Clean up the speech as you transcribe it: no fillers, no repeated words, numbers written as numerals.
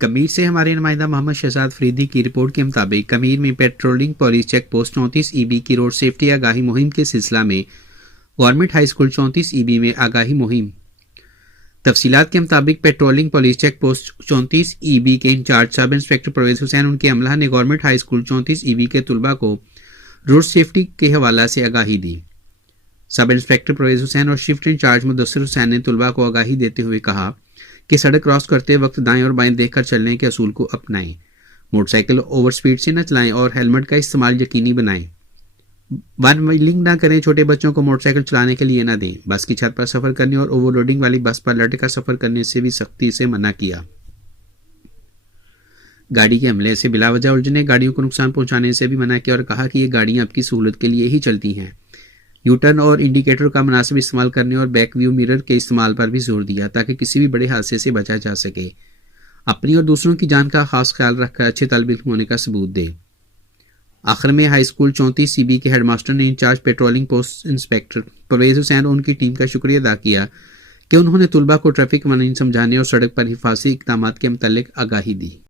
کمیر سے ہمارے نمائندہ محمد شہزاد فریدی کی رپورٹ کے مطابق کمیر میں پیٹرولنگ پولیس چیک پوسٹ 34 کی روڈ سیفٹی آگاہی مہم کے سلسلہ میں گورنمنٹ ہائی اسکول 34 میں آگاہی مہم۔ تفصیلات کے مطابق پیٹرولنگ پولیس چیک پوسٹ 34 کے انچارج سب انسپکٹر پرویز حسین ان کے عملہ نے گورنمنٹ ہائی اسکول 34 کے طلباء کو روڈ سیفٹی کے حوالہ سے آگاہی دی۔ سب انسپکٹر پرویز حسین اور شفٹ انچارج مدثر حسین نے طلباء کو آگاہی دیتے ہوئے کہا کہ سڑک کراس کرتے وقت دائیں اور بائیں دیکھ کر چلنے کے اصول کو اپنائیں، موٹر سائیکل اوور سپیڈ سے نہ چلائیں اور ہیلمٹ کا استعمال یقینی بنائیں، ون ویلنگ نہ کریں، چھوٹے بچوں کو موٹر سائیکل چلانے کے لیے نہ دیں، بس کی چھت پر سفر کرنے اور اوور لوڈنگ والی بس پر لٹ کر سفر کرنے سے بھی سختی سے منع کیا۔ گاڑی کے عملے سے بلا وجہ الجھنے، گاڑیوں کو نقصان پہنچانے سے بھی منع کیا اور کہا کہ یہ گاڑیاں آپ کی سہولت کے لیے ہی چلتی ہیں۔ یو ٹرن اور انڈیکیٹر کا مناسب استعمال کرنے اور بیک ویو میرر کے استعمال پر بھی زور دیا تاکہ کسی بھی بڑے حادثے سے بچا جا سکے۔ اپنی اور دوسروں کی جان کا خاص خیال رکھ کر اچھے طالب علم ہونے کا ثبوت دے۔ آخر میں ہائی اسکول 34 کے ہیڈ ماسٹر نے incharge patrolling post inspector Parvez Hussain اور ان کی ٹیم کا شکریہ ادا کیا کہ انہوں نے طلباء کو ٹریفک قوانین سمجھانے اور سڑک پر حفاظتی اقدامات کے متعلق آگاہی دی۔